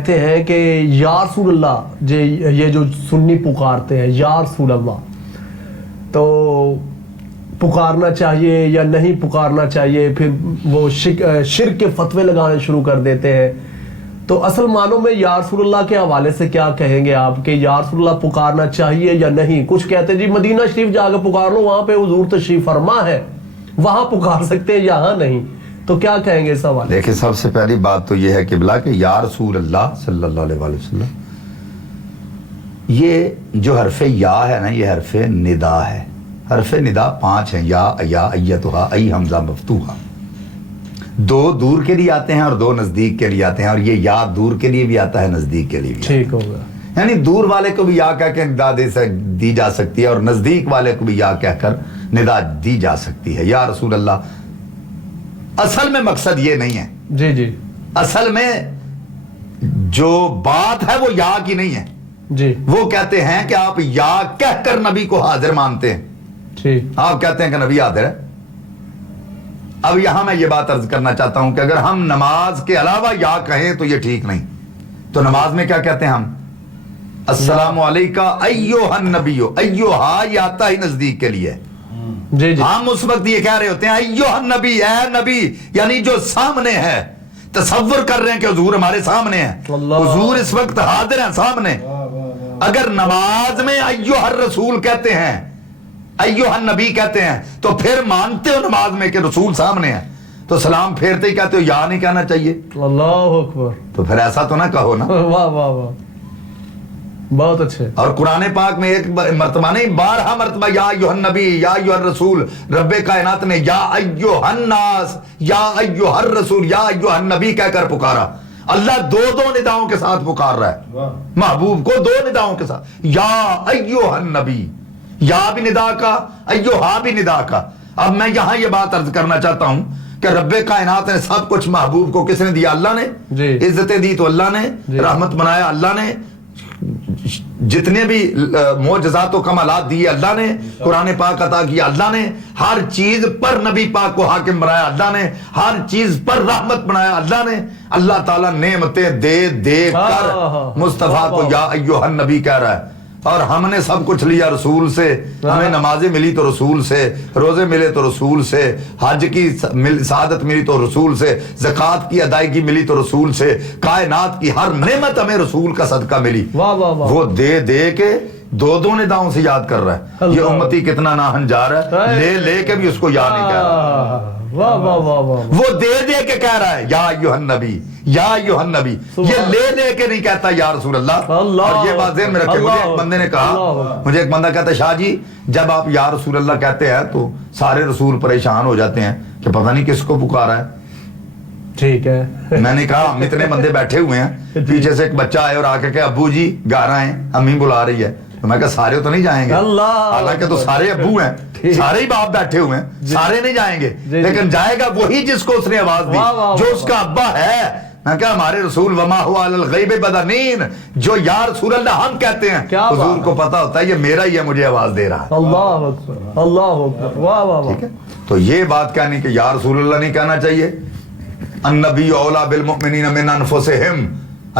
کہتے ہیں کہ یا رسول اللہ، یہ جو سنی پکارتے ہیں یا رسول اللہ، تو پکارنا چاہیے یا نہیں پکارنا چاہیے؟ پھر وہ شرک کے فتوے لگانے شروع کر دیتے ہیں. تو اصل معنوں میں یا رسول اللہ کے حوالے سے کیا کہیں گے آپ کہ یا رسول اللہ پکارنا چاہیے یا نہیں؟ کچھ کہتے ہیں جی مدینہ شریف جا کے پکار لو، وہاں پہ حضور تشریف فرما ہے، وہاں پکار سکتے ہیں، یہاں نہیں. تو کیا کہیں گے اس حوالے؟ دیکھیں، سب سے پہلی بات تو یہ ہے قبلہ کہ یا رسول اللہ صلی اللہ علیہ وسلم، یہ جو حرف یا ہے نا، یہ حرف ندا ہے. حرف ندا 5 ہیں، یا ایتھا، ای حمزہ مفتوحہ. 2 دور کے لیے آتے ہیں اور 2 نزدیک کے لیے آتے ہیں، اور یہ یا دور کے لیے بھی آتا ہے، نزدیک کے لیے بھی. ٹھیک ہوگا. یعنی دور والے کو بھی یا کہہ کے ندا دی جا سکتی ہے، اور نزدیک والے کو بھی یا کہہ کر ندا دی جا سکتی ہے. یا رسول اللہ، اصل میں مقصد یہ نہیں ہے. جی جی، اصل میں جو بات ہے وہ یا کی نہیں ہے. جی، وہ کہتے ہیں کہ آپ یا کہہ کر نبی کو حاضر مانتے ہیں. ٹھیک. آپ کہتے ہیں کہ نبی حاضر ہے. اب یہاں میں یہ بات عرض کرنا چاہتا ہوں کہ اگر ہم نماز کے علاوہ یا کہیں تو یہ ٹھیک نہیں. تو نماز میں کیا کہتے ہیں ہم؟ السلام علیکہ ایھا النبی. ایھا یہ آتا ہی نزدیک کے لیے. جی جی، ہم اس وقت یہ کہہ رہے ہوتے ہیں ایھا النبی، اے نبی، یعنی جو سامنے ہے. تصور کر رہے ہیں کہ حضور ہمارے سامنے ہیں، حضور اس وقت حاضر ہیں سامنے. اگر نماز میں ایھا الرسول کہتے ہیں، ایھا النبی کہتے ہیں، تو پھر مانتے ہو نماز میں کہ رسول سامنے ہیں، تو سلام پھیرتے ہی کہتے ہو یا نہیں کہنا چاہیے. اللہ اکبر. تو پھر ایسا تو نہ کہو نا. واہ واہ واہ، بہت اچھے. اور قرآن پاک میں ایک مرتبہ نہیں، 12 مرتبہ یا ایھا النبی، یا ایھا الرسول. رب کائنات نے یا ایھا الناس، یا ایھا الرسول، یا ایھا النبی کہہ کر پکارا. اللہ 2 نداؤں کے ساتھ پکار رہا ہے محبوب کو، 2 نداؤں کے ساتھ. یا ایھا النبی، یا بھی ندا کا، ایھا بھی ندا کا. اب میں یہاں یہ بات عرض کرنا چاہتا ہوں کہ رب کائنات نے سب کچھ محبوب کو کس نے دیا؟ اللہ نے. جی. عزتیں دی تو اللہ نے، جی. رحمت بنایا اللہ نے، جتنے بھی معجزات و کمالات دیے اللہ نے، قرآن پاک عطا کیا اللہ نے، ہر چیز پر نبی پاک کو حاکم بنایا اللہ نے، ہر چیز پر رحمت بنایا اللہ نے. اللہ تعالیٰ نعمتیں دے دے کر مصطفیٰ کو یا ایھا النبی کہہ رہا ہے. اور ہم نے سب کچھ لیا رسول سے. ہمیں نمازیں ملی تو رسول سے، روزے ملے تو رسول سے، حج کی سعادت ملی تو رسول سے، زکوٰۃ کی ادائیگی ملی تو رسول سے، کائنات کی ہر نعمت ہمیں رسول کا صدقہ ملی. واہ واہ واہ. وہ دے دے کے 2 نداؤں سے یاد کر رہا ہے. یہ امتی کتنا ناہنجار ہے، لے لے کے بھی اس کو یا نہیں کہہ رہا. واہ واہ واہ واہ. وہ دے دے کے کہہ رہا ہے یا ایھا النبی، یا ایھا النبی. یہ لے لے کے نہیں کہتا یا رسول اللہ. اور یہ بات ذہن میں رکھے. مجھے ایک بندے نے کہا، مجھے ایک بندہ کہتا ہے شاہ جی جب آپ یا رسول اللہ کہتے ہیں تو سارے رسول پریشان ہو جاتے ہیں کہ پتہ نہیں کس کو پکارا ہے. ٹھیک ہے. میں نے کہا ہم اتنے بندے بیٹھے ہوئے ہیں، پیچھے سے ایک بچہ آئے اور آ کے کہ ابو جی گھر آئے، امی بلا رہی ہے. تو میں کہا سارے تو نہیں جائیں گے، حالانکہ تو سارے ابو ہیں، سارے ہی باپ بیٹھے ہوئے ہیں، سارے نہیں جائیں گے، لیکن جائے گا وہی جس کو اس نے آواز دی، جو اس کا ابا ہے. میں کہا ہمارے رسول وما هو علی الغیب بدنین، جو یا رسول اللہ ہم کہتے ہیں حضور کو پتا ہوتا ہے یہ میرا ہی ہے، مجھے آواز دے رہا ہے. اللہ اکبر، اللہ اکبر. واہ واہ واہ. ٹھیک ہے. تو یہ بات کہنی کہ یا رسول اللہ نہیں کہنا چاہیے. النبی اولیٰ بالمؤمنین من انفسہم.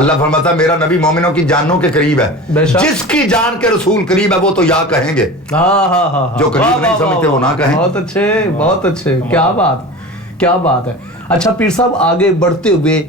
اللہ فرماتا ہے میرا نبی مومنوں کی جانوں کے قریب ہے. جس کی جان کے رسول قریب ہے وہ تو یا کہیں گے، جو قریب نہیں سمجھتے وہ نہ کہیں. بہت اچھے، بہت اچھے. کیا بات، کیا بات ہے. اچھا پیر صاحب، آگے بڑھتے ہوئے